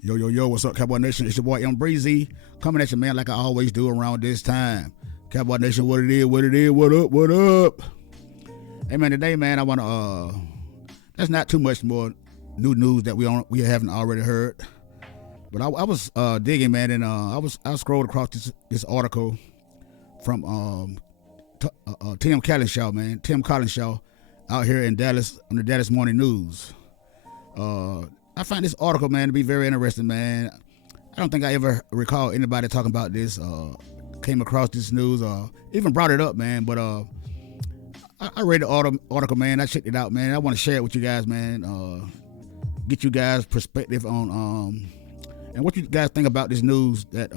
Yo, yo, yo, what's up, Cowboy Nation? It's your boy M Breezy, coming at you, man, like I always do around this time. Cowboy Nation, what it is, what up, what up? Hey, man, today, man, I want to, there's not too much more new news that we haven't already heard. But I was digging, man, and I scrolled across this article from Tim Cowlinshaw, man, Tim Cowlinshaw, out here in Dallas on the Dallas Morning News. I find this article, man, to be very interesting, man. I don't think I ever recall anybody talking about this, came across this news, even brought it up, man. But I read the article, man. I checked it out, man. I want to share it with you guys, man. Get you guys' perspective on and what you guys think about this news that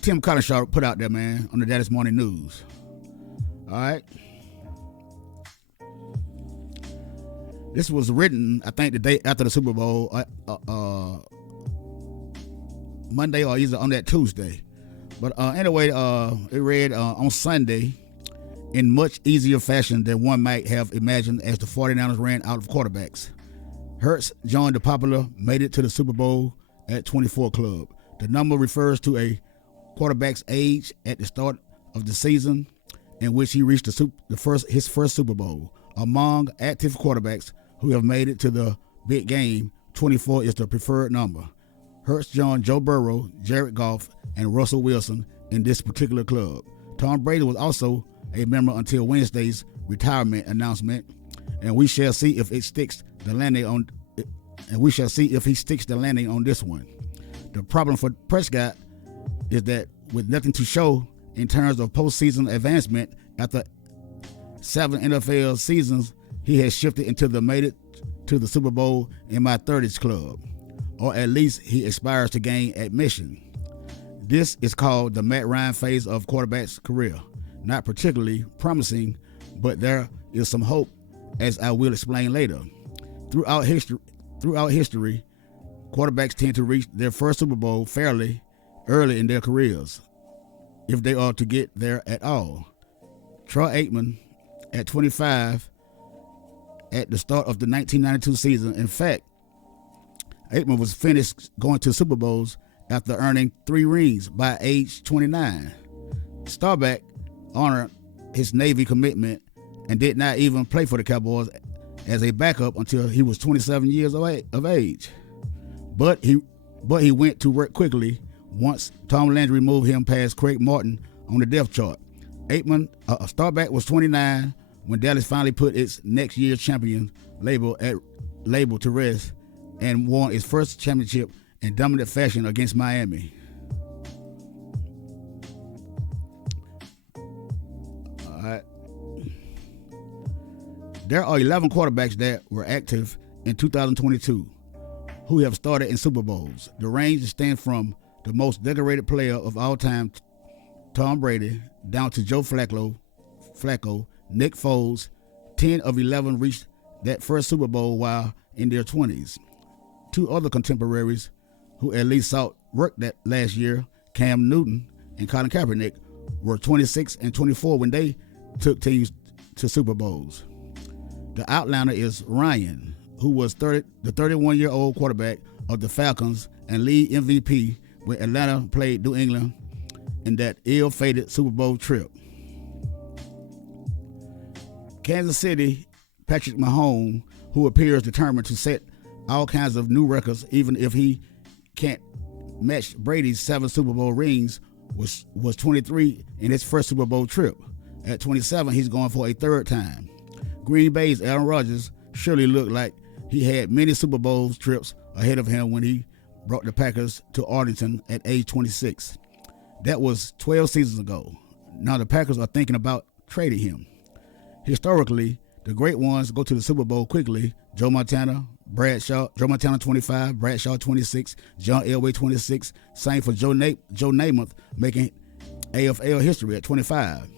Tim Cowlinshaw put out there, man, on the Dallas Morning News. All right. This was written, I think, the day after the Super Bowl, Monday or either on that Tuesday. But anyway, it read on Sunday, in much easier fashion than one might have imagined as the 49ers ran out of quarterbacks. Hurts joined the popular Made It to the Super Bowl at 24 club. The number refers to a quarterback's age at the start of the season in which he reached his first Super Bowl. Among active quarterbacks who have made it to the big game, 24 is the preferred number. Hurts joined Joe Burrow, Jared Goff, and Russell Wilson in this particular club. Tom Brady was also a member until Wednesday's retirement announcement, and we shall see if he sticks the landing on this one. The problem for Prescott is that with nothing to show in terms of postseason advancement after 7 NFL seasons, he has shifted into the Made It to the Super Bowl in my 30s club, or at least he aspires to gain admission. This is called the Matt Ryan phase of quarterback's career. Not particularly promising, but there is some hope, as I will explain later. Throughout history, quarterbacks tend to reach their first Super Bowl fairly early in their careers, if they are to get there at all. Troy Aikman, at 25, at the start of the 1992 season. In fact, Aikman was finished going to Super Bowls after earning 3 rings by age 29. Staubach honored his Navy commitment and did not even play for the Cowboys as a backup until he was 27 years of age. But he went to work quickly once Tom Landry moved him past Craig Martin on the depth chart. Staubach was 29 when Dallas finally put its next year's champion label to rest and won its first championship in dominant fashion against Miami. All right. There are 11 quarterbacks that were active in 2022 who have started in Super Bowls. The range stands from the most decorated player of all time, Tom Brady, down to Joe Flacco, Nick Foles. 10 of 11 reached that first Super Bowl while in their 20s. 2 other contemporaries who at least sought work that last year, Cam Newton and Colin Kaepernick, were 26 and 24 when they took teams to Super Bowls. The outliner is Ryan, who was the 31-year-old quarterback of the Falcons and league MVP when Atlanta played New England in that ill-fated Super Bowl trip. Kansas City, Patrick Mahomes, who appears determined to set all kinds of new records, even if he can't match Brady's 7 Super Bowl rings, was 23 in his first Super Bowl trip. At 27, he's going for a 3rd time. Green Bay's Aaron Rodgers surely looked like he had many Super Bowl trips ahead of him when he brought the Packers to Arlington at age 26. That was 12 seasons ago. Now the Packers are thinking about trading him. Historically, the great ones go to the Super Bowl quickly. Joe Montana 25, Bradshaw 26, John Elway 26. Same for Joe Namath, making AFL history at 25.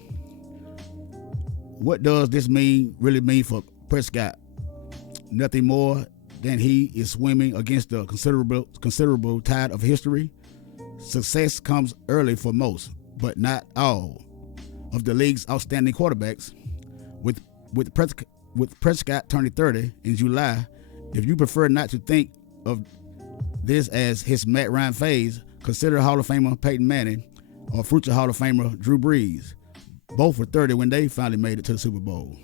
What does this really mean for Prescott? Nothing more than he is swimming against the considerable tide of history. Success comes early for most, but not all, of the league's outstanding quarterbacks. With Prescott turning 30 in July, if you prefer not to think of this as his Matt Ryan phase, consider Hall of Famer Peyton Manning or future Hall of Famer Drew Brees. Both were 30 when they finally made it to the Super Bowl.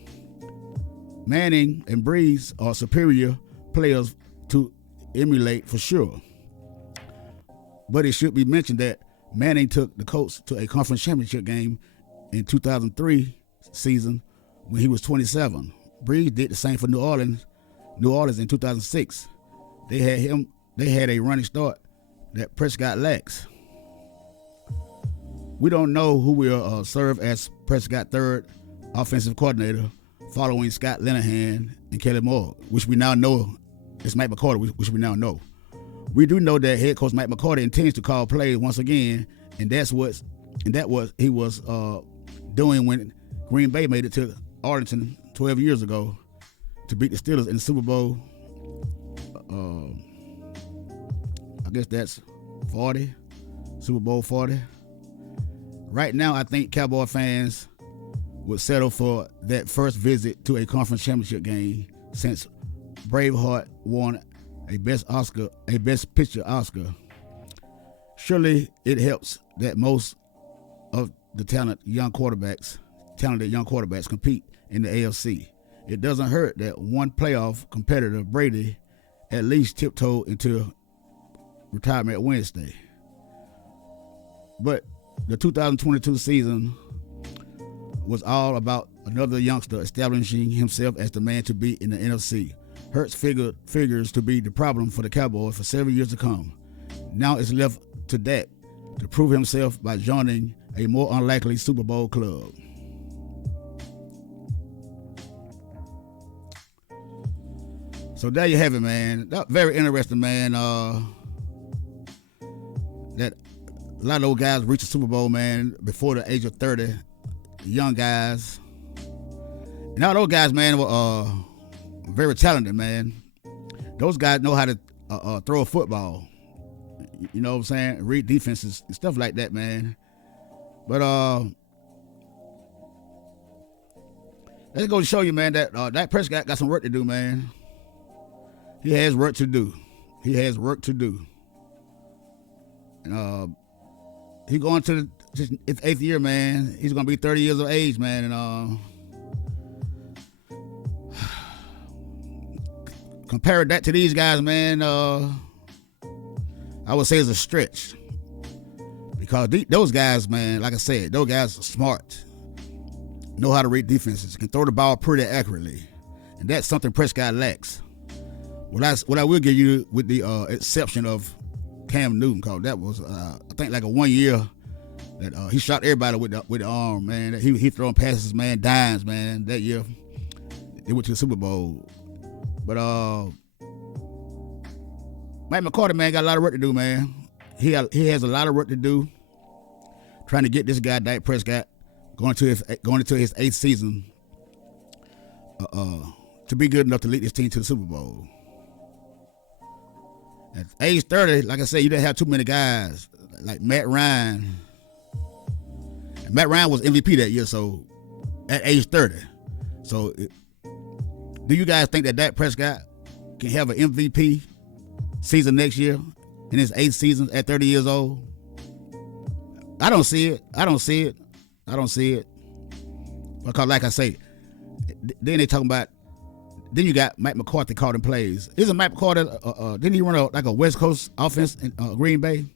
Manning and Brees are superior players to emulate for sure. But it should be mentioned that Manning took the Colts to a conference championship game in 2003 season when he was 27. Brees did the same for New Orleans in 2006. They had a running start that Prescott lacks. We don't know who will serve as Prescott's third offensive coordinator following Scott Linehan and Kelly Moore, which we now know is Mike McCarthy, which we now know. We do know that head coach Mike McCarthy intends to call plays once again, and that's what he was doing when Green Bay made it to Arlington 12 years ago to beat the Steelers in the Super Bowl. I guess that's 40, Super Bowl 40. Right now, I think Cowboy fans would settle for that first visit to a conference championship game since Braveheart won a Best Picture Oscar. Surely it helps that most of the talented young quarterbacks compete in the AFC. It doesn't hurt that one playoff competitor, Brady, at least tiptoed into retirement Wednesday. But the 2022 season was all about another youngster establishing himself as the man to beat in the NFC. Hurts figures to be the problem for the Cowboys for several years to come. Now it's left to Dak to prove himself by joining a more unlikely Super Bowl club. So there you have it, man. That very interesting, man. That a lot of those guys reach the Super Bowl, man, before the age of 30. Young guys. And all those guys, man, were very talented, man. Those guys know how to throw a football. You know what I'm saying? Read defenses and stuff like that, man. But let's go show you, man, that Dak Prescott got some work to do, man. He has work to do. And he going to his 8th year, man. He's going to be 30 years of age, man. And compare that to these guys, man, I would say it's a stretch. Because those guys, man, like I said, those guys are smart. Know how to read defenses. Can throw the ball pretty accurately. And that's something Prescott lacks. What I will give you, with the exception of Cam Newton, because that was, I think, like a 1 year that he shot everybody with the arm, man. He throwing passes, man, dimes, man. That year, they went to the Super Bowl. But Mike McCarthy, man, got a lot of work to do, man. He has a lot of work to do trying to get this guy, Dak Prescott, going into his 8th season to be good enough to lead this team to the Super Bowl. At age 30, like I said, you didn't have too many guys like Matt Ryan. And Matt Ryan was MVP that year, so at age 30. So do you guys think that Dak Prescott can have an MVP season next year in his 8th season at 30 years old? I don't see it. Because like I say, then they talking about, then you got Mike McCarthy calling plays. Isn't Mike McCarthy, didn't he run a West Coast offense in Green Bay?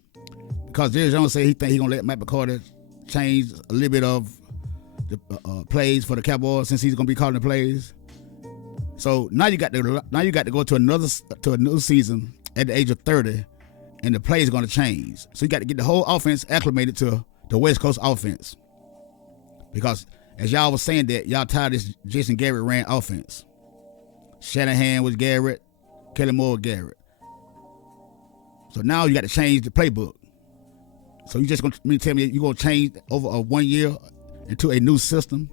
Because Jerry Jones said he think he's going to let Mike McCarthy change a little bit of the plays for the Cowboys since he's going to be calling the plays. So now you got to go to a new season at the age of 30, and the play is going to change. So you got to get the whole offense acclimated to the West Coast offense. Because as y'all was saying that y'all tired of this Jason Garrett ran offense. Shanahan was Garrett, Kelly Moore Garrett. So now you got to change the playbook. So you just going to tell me you're going to change over a 1 year into a new system,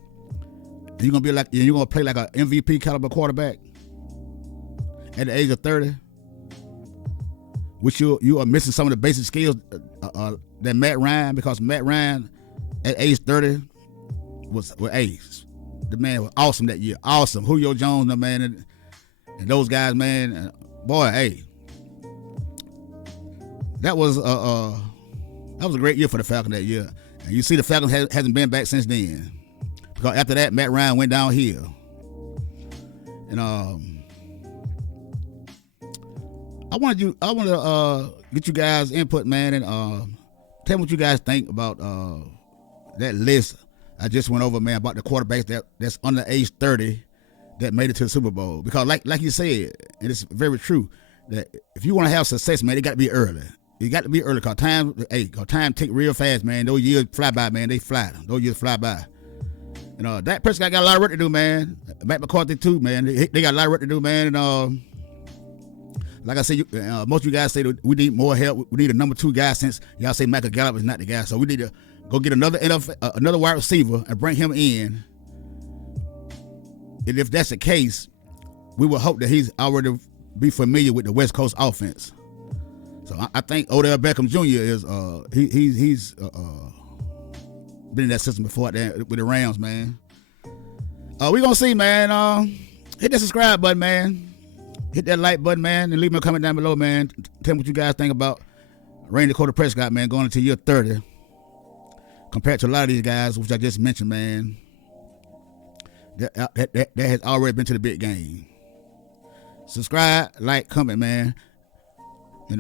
and you're going to play like an MVP caliber quarterback at the age of 30, which you are missing some of the basic skills that Matt Ryan, because Matt Ryan at age 30 was ace. The man was awesome that year. Awesome. Julio Jones, the man, and those guys, man. Boy, hey. that was a great year for the Falcons that year. And you see the Falcons hasn't been back since then. Because after that, Matt Ryan went downhill. And I want to get you guys input, man, and tell me what you guys think about that list I just went over, man, about the quarterbacks that's under age 30 that made it to the Super Bowl. Because like you said, and it's very true, that if you want to have success, man, it got to be early. You got to be early, because time tick real fast, man. Those years fly by, man. They fly. Those years fly by. And Dak Prescott got a lot of work to do, man. Matt McCarthy too, man. They got a lot of work to do, man. And like I said, most of you guys say that we need more help. We need a number 2 guy, since y'all say Michael Gallup is not the guy. So we need to go get another wide receiver and bring him in. And if that's the case, we will hope that he's already be familiar with the West Coast offense. So I think Odell Beckham Jr. is he's been in that system before with the Rams, man. We gonna see, man. Hit that subscribe button, man. Hit that like button, man, and leave me a comment down below, man. Tell me what you guys think about Dak Prescott, man, going into year 30 compared to a lot of these guys, which I just mentioned, man. That has already been to the big game. Subscribe, like, comment, man. And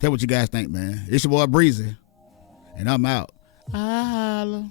tell what you guys think, man. It's your boy Breezy, and I'm out. I holla.